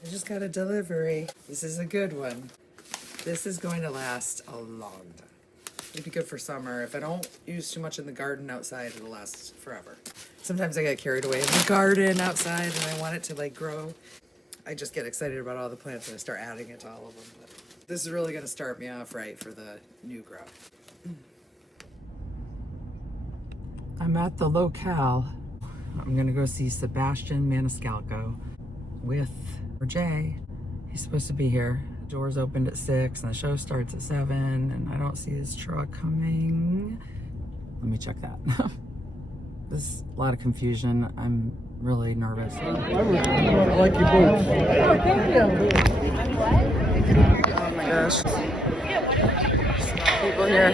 I just got a delivery. This is a good one. This is going to last a long time. It'd be good for summer. If I don't use too much in the garden outside, it'll last forever. Sometimes I get carried away in the garden outside and I want it to like grow. I just get excited about all the plants and I start adding it to all of them. But this is really gonna start me off right for the new grow. I'm at the Locale. I'm gonna go see Sebastian Maniscalco with Jay. He's supposed to be here. The doors opened at 6 and the show starts at 7 and I don't see his truck coming. Let me check that. There's a lot of confusion. I'm really nervous. I like your boots. Oh, thank you. Oh my gosh. People here.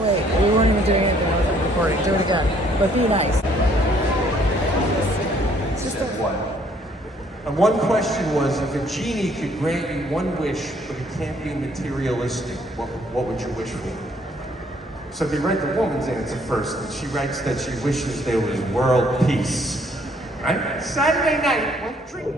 Wait, we weren't even doing anything. I wasn't recording. Do it again. But be nice. It's just What? And one question was, if a genie could grant you one wish, but it can't be materialistic, what would you wish for? So they read the woman's answer first, and she writes that she wishes there was world peace. Right? Saturday night, what drink?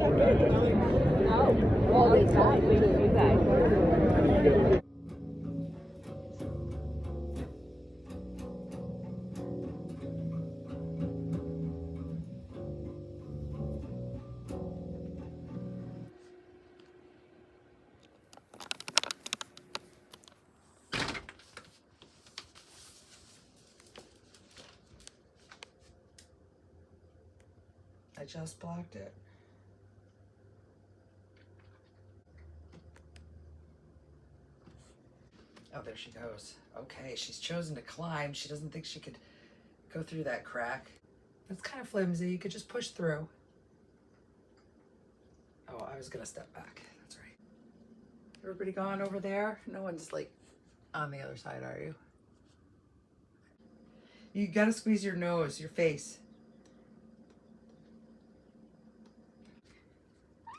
I just blocked it. Oh, there she goes. Okay, she's chosen to climb. She doesn't think she could go through that crack. It's kind of flimsy. You could just push through. Oh, I was gonna step back. That's right. Everybody gone over there? No one's like on the other side, are you? You gotta squeeze your nose, your face.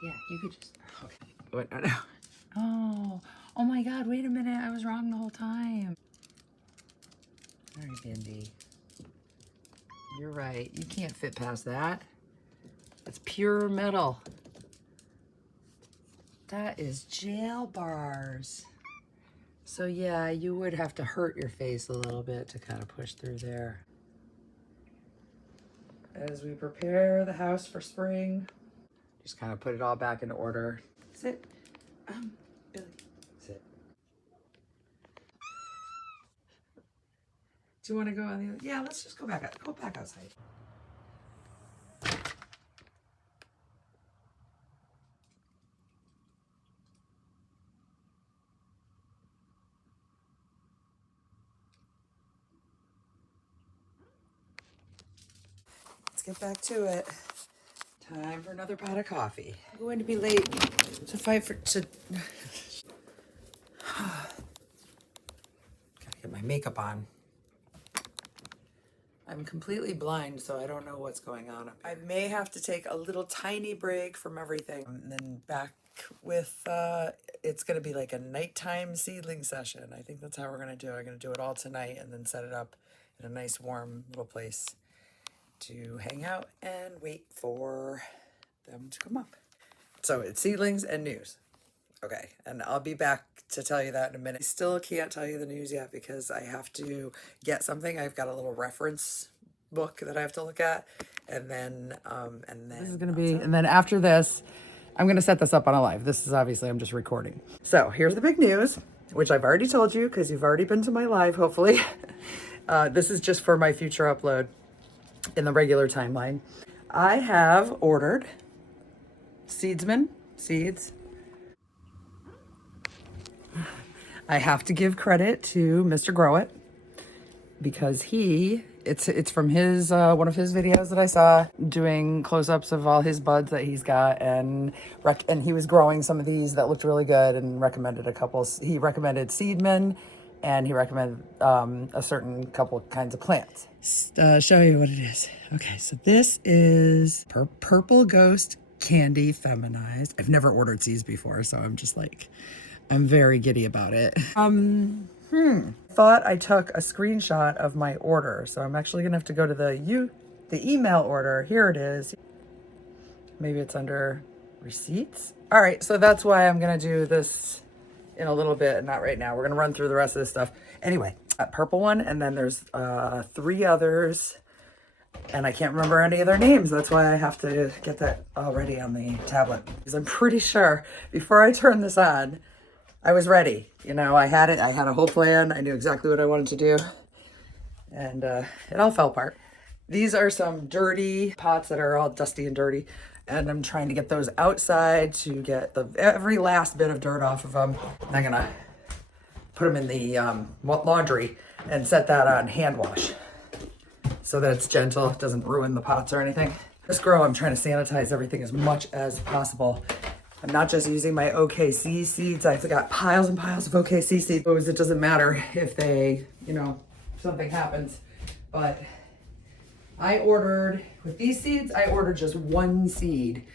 Yeah, you could just, okay. What, no. Oh my God, wait a minute. I was wrong the whole time. All right, Bindi. You're right. You can't fit past that. That's pure metal. That is jail bars. So yeah, you would have to hurt your face a little bit to kind of push through there. As we prepare the house for spring, just kind of put it all back into order. Sit. Billy. Sit. Do you want to go on the other? Yeah, let's just go back outside. Let's get back to it. Time for another pot of coffee. I'm going to be late to fight for Gotta get my makeup on. I'm completely blind, so I don't know what's going on up here. I may have to take a little tiny break from everything and then back with, it's gonna be like a nighttime seedling session. I think that's how we're gonna do it. I'm gonna do it all tonight and then set it up in a nice warm little place to hang out and wait for them to come up. So it's seedlings and news. Okay, and I'll be back to tell you that in a minute. I still can't tell you the news yet because I have to get something. I've got a little reference book that I have to look at, and then this is gonna be, and then after this, I'm gonna set this up on a live. This is obviously, I'm just recording. So here's the big news, which I've already told you because you've already been to my live, hopefully. This is just for my future upload in the regular timeline. I have ordered seedsman seeds. I have to give credit to Mr. Grow It because it's from his one of his videos that I saw doing close-ups of all his buds that he's got, and he was growing some of these that looked really good and recommended a couple. He recommended seedmen and he recommended a certain couple kinds of plants. Show you what it is. Okay, so this is Purple Ghost Candy Feminized. I've never ordered seeds before, so I'm just like, I'm very giddy about it. Thought I took a screenshot of my order, so I'm actually gonna have to go to the email order. Here it is. Maybe it's under Receipts. All right, so that's why I'm gonna do this in a little bit, not right now. We're gonna run through the rest of this stuff. Anyway, that purple one, and then there's 3 others, and I can't remember any of their names. That's why I have to get that already on the tablet. Because I'm pretty sure before I turned this on, I was ready. You know, I had it. I had a whole plan. I knew exactly what I wanted to do, and it all fell apart. These are some dirty pots that are all dusty and dirty, and I'm trying to get those outside to get every last bit of dirt off of them. I'm gonna put them in the laundry and set that on hand wash so that it's gentle, it doesn't ruin the pots or anything. This grow, I'm trying to sanitize everything as much as possible. I'm not just using my OKC seeds. I've got piles and piles of OKC seeds. It doesn't matter if they, you know, something happens, but I ordered, with these seeds, I ordered just 1 seed,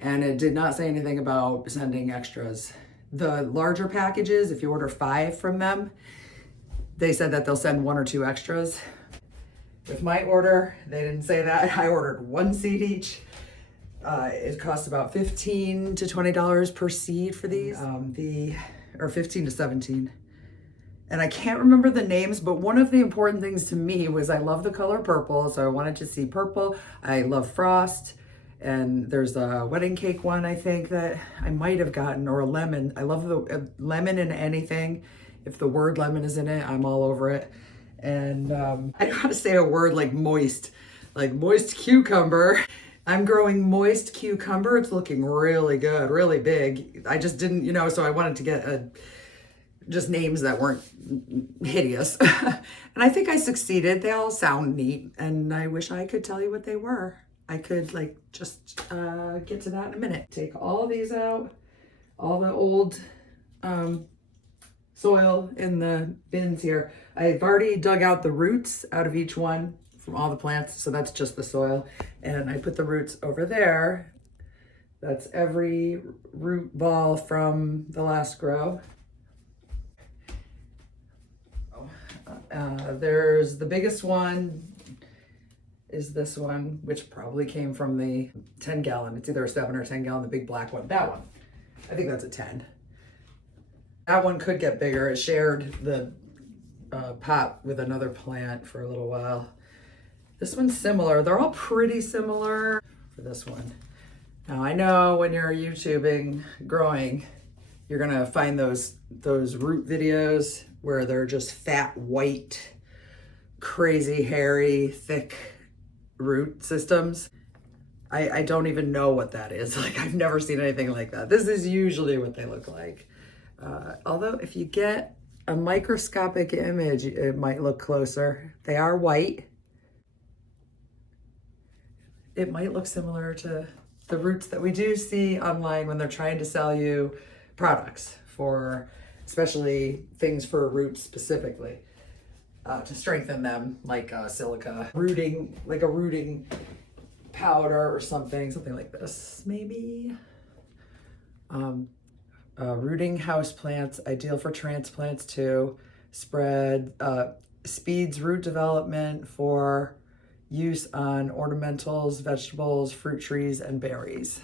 and it did not say anything about sending extras. The larger packages, if you order 5 from them, they said that they'll send 1 or 2 extras. With my order, they didn't say that. I ordered 1 seed each. It costs about $15 to $20 per seed for these, or 15 to 17. And I can't remember the names, but one of the important things to me was I love the color purple, so I wanted to see purple. I love frost, and there's a wedding cake one I think that I might have gotten, or a lemon. I love the lemon in anything. If the word lemon is in it, I'm all over it. And I gotta say a word like moist cucumber. I'm growing moist cucumber. It's looking really good, really big. I just didn't, you know, so I wanted to get just names that weren't hideous. And I think I succeeded. They all sound neat, and I wish I could tell you what they were. I could just get to that in a minute. Take all of these out, all the old soil in the bins here. I've already dug out the roots out of each one from all the plants, so that's just the soil. And I put the roots over there. That's every root ball from the last grow. There's the biggest one is this one, which probably came from the 10 gallon. It's either a 7 or 10 gallon, the big black one. That one, I think that's a 10. That one could get bigger. It shared the pot with another plant for a little while. This one's similar. They're all pretty similar for this one. Now I know when you're YouTubing growing, you're gonna find those root videos where they're just fat, white, crazy, hairy, thick root systems. I don't even know what that is. I've never seen anything like that. This is usually what they look like. Although if you get a microscopic image, it might look closer. They are white. It might look similar to the roots that we do see online when they're trying to sell you products for, especially things for roots specifically, to strengthen them, like silica, rooting, like a rooting powder or something like this, maybe. Rooting house plants, ideal for transplants too. Speeds root development for use on ornamentals, vegetables, fruit trees, and berries.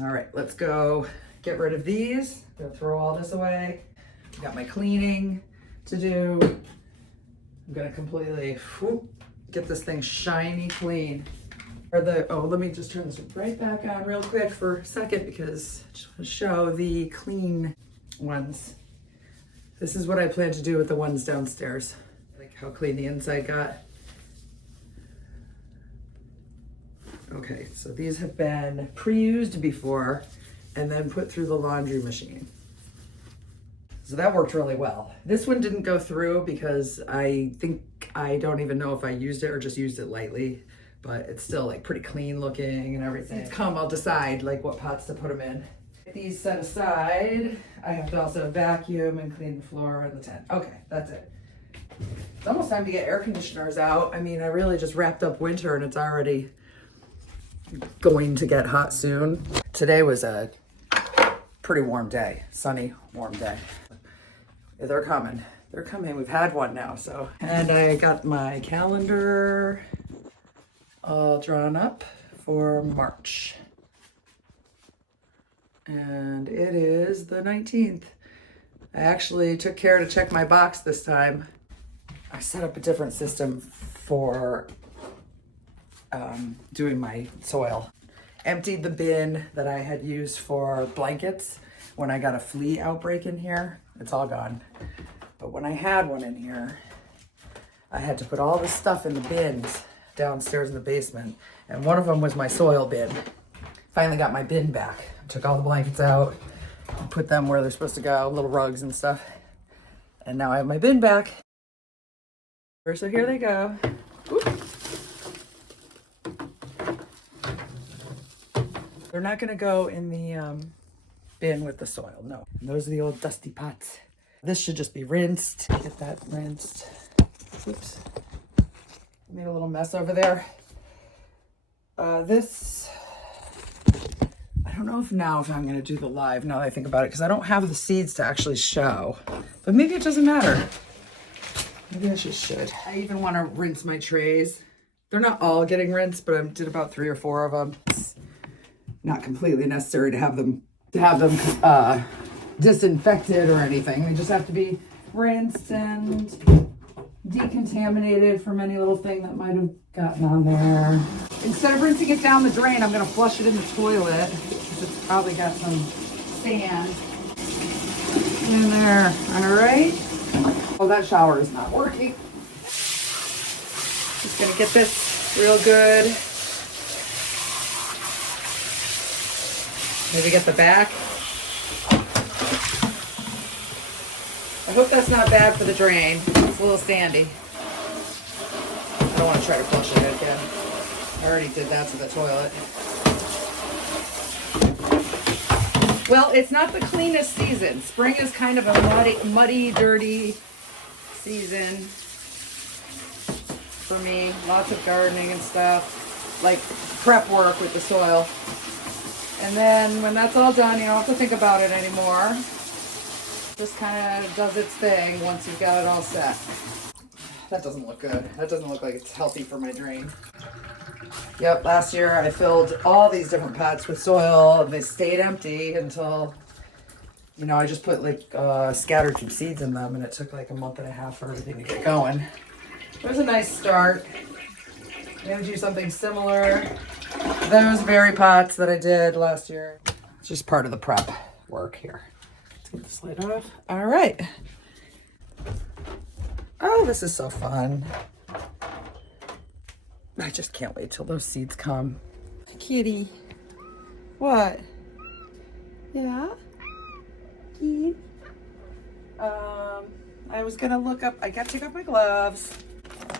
All right, let's go get rid of these. I'm gonna throw all this away. Got my cleaning to do. I'm gonna completely get this thing shiny clean. Let me just turn this right back on real quick for a second because I just want to show the clean ones. This is what I plan to do with the ones downstairs. Like how clean the inside got. Okay, so these have been pre-used before and then put through the laundry machine. So that worked really well. This one didn't go through because I don't even know if I used it or just used it lightly, but it's still like pretty clean looking and everything. I'll decide like what pots to put them in. Get these set aside. I have to also vacuum and clean the floor and the tent. Okay, that's it. It's almost time to get air conditioners out. I mean, I really just wrapped up winter and it's already going to get hot soon. Today was a pretty warm day, sunny, warm day. They're coming. They're coming. We've had one now, so. And I got my calendar all drawn up for March. And it is the 19th. I actually took care to check my box this time. I set up a different system for doing my soil. Emptied the bin that I had used for blankets when I got a flea outbreak in here. It's all gone. But when I had one in here, I had to put all this stuff in the bins downstairs in the basement. And one of them was my soil bin. Finally got my bin back. Took all the blankets out, put them where they're supposed to go, little rugs and stuff. And now I have my bin back. So here they go. Oop. They're not gonna go in the bin with the soil, no. And those are the old dusty pots. This should just be rinsed. Get that rinsed. Oops. Made a little mess over there. This, I don't know if I'm gonna do the live now that I think about it, because I don't have the seeds to actually show. But maybe it doesn't matter. Maybe I just should. I even want to rinse my trays. They're not all getting rinsed, but I did about 3 or 4 of them. It's not completely necessary to have them disinfected or anything. They just have to be rinsed and decontaminated from any little thing that might have gotten on there. Instead of rinsing it down the drain, I'm going to flush it in the toilet because it's probably got some sand in there. All right. Oh, that shower is not working. Just going to get this real good. Maybe get the back. I hope that's not bad for the drain. It's a little sandy. I don't want to try to flush it again. I already did that to the toilet. Well, it's not the cleanest season. Spring is kind of a muddy, dirty season for me. Lots of gardening and stuff, like prep work with the soil. And then when that's all done, you don't have to think about it anymore. Just kind of does its thing once you've got it all set. That doesn't look good. That doesn't look like it's healthy for my drain. Yep, last year I filled all these different pots with soil and they stayed empty until, you know, I just put like scattered some seeds in them and it took like a month and a half for everything to get going. It was a nice start. I'm gonna do something similar. Those berry pots that I did last year. It's just part of the prep work here. Let's get this lid off. All right. Oh, this is so fun. I just can't wait till those seeds come. Kitty. What? Yeah? Kitty? I was gonna look up, I got to take off my gloves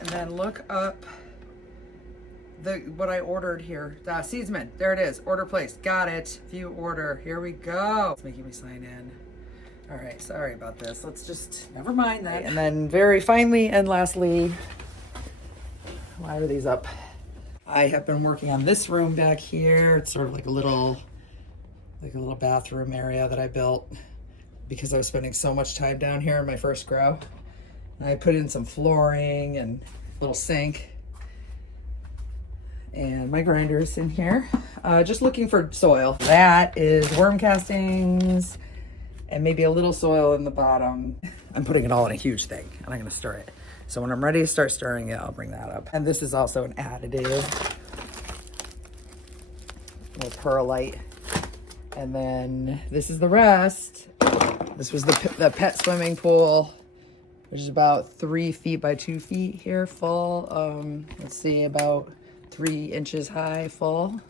and then look up what I ordered here. Seedsman, there it is. Order placed. Got it. View order. Here we go. It's making me sign in. All right, sorry about this. Let's just, never mind that. And then very finally and lastly, why are these up? I have been working on this room back here. It's sort of like a little bathroom area that I built because I was spending so much time down here in my first grow. And I put in some flooring and a little sink. And my grinder's in here. Just looking for soil. That is worm castings and maybe a little soil in the bottom. I'm putting it all in a huge thing and I'm gonna stir it. So when I'm ready to start stirring it, I'll bring that up. And this is also an additive. A little perlite. And then this is the rest. This was the pet swimming pool, which is about 3 feet by 2 feet here full. Let's see, about 3 inches high full.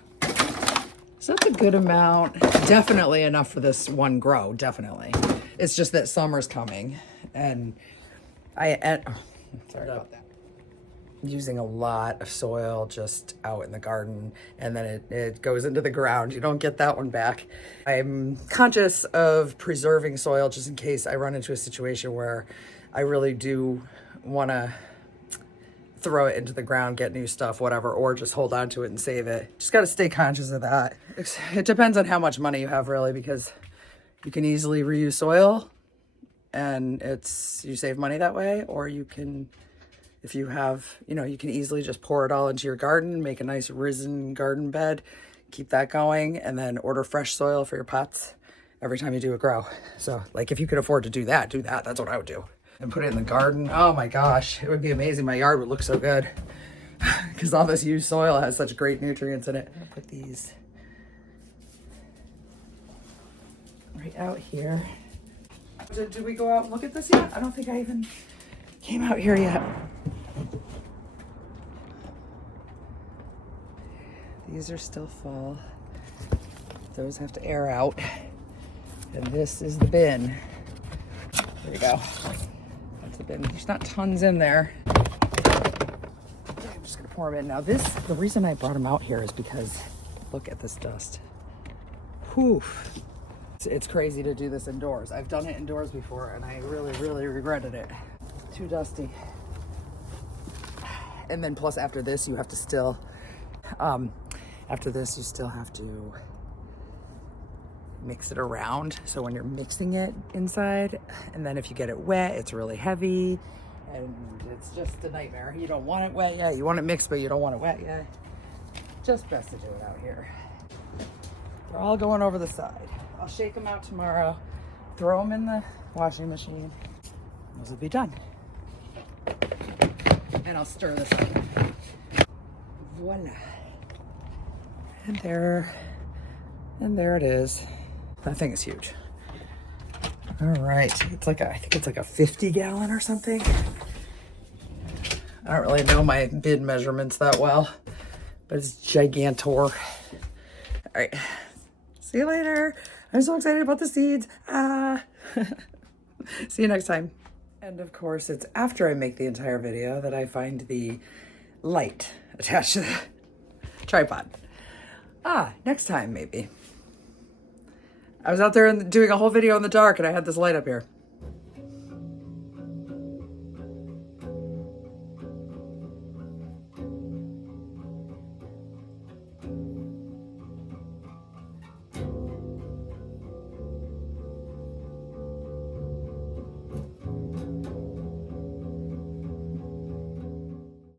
So that's a good amount. Definitely enough for this one grow, definitely. It's just that summer's coming and sorry about that. Using a lot of soil just out in the garden and then it goes into the ground. You don't get that one back. I'm conscious of preserving soil just in case I run into a situation where I really do want to throw it into the ground, get new stuff, whatever, or just hold on to it and save it. Just got to stay conscious of that. It depends on how much money you have really, because you can easily reuse soil and you save money that way, or you can if you have, you know, you can easily just pour it all into your garden, make a nice risen garden bed, keep that going, and then order fresh soil for your pots every time you do a grow. So like if you could afford to do that, do that. That's what I would do. And put it in the garden. Oh my gosh, it would be amazing. My yard would look so good because all this used soil has such great nutrients in it. I'm gonna put these right out here. Did we go out and look at this yet? I don't think I even came out here yet. These are still full. Those have to air out. And this is the bin. There you go. That's the bin. There's not tons in there. I'm just gonna pour them in. Now this, the reason I brought them out here is because look at this dust. Whew. It's crazy to do this indoors. I've done it indoors before and I really, really regretted it. Too dusty. And then plus after this, you have to still, after this, you still have to mix it around. So when you're mixing it inside, and then if you get it wet, it's really heavy and it's just a nightmare. You don't want it wet yet. You want it mixed, but you don't want it wet yet. Just best to do it out here. They're all going over the side. I'll shake them out tomorrow, throw them in the washing machine. Those will be done. And I'll stir this up. Voila. And there it is. That thing is huge. All right, it's like I think it's like a 50 gallon or something. I don't really know my bin measurements that well, but it's gigantor. All right, see you later. I'm so excited about the seeds. See you next time. And of course, it's after I make the entire video that I find the light attached to the tripod. Next time maybe. I was out there doing a whole video in the dark and I had this light up here.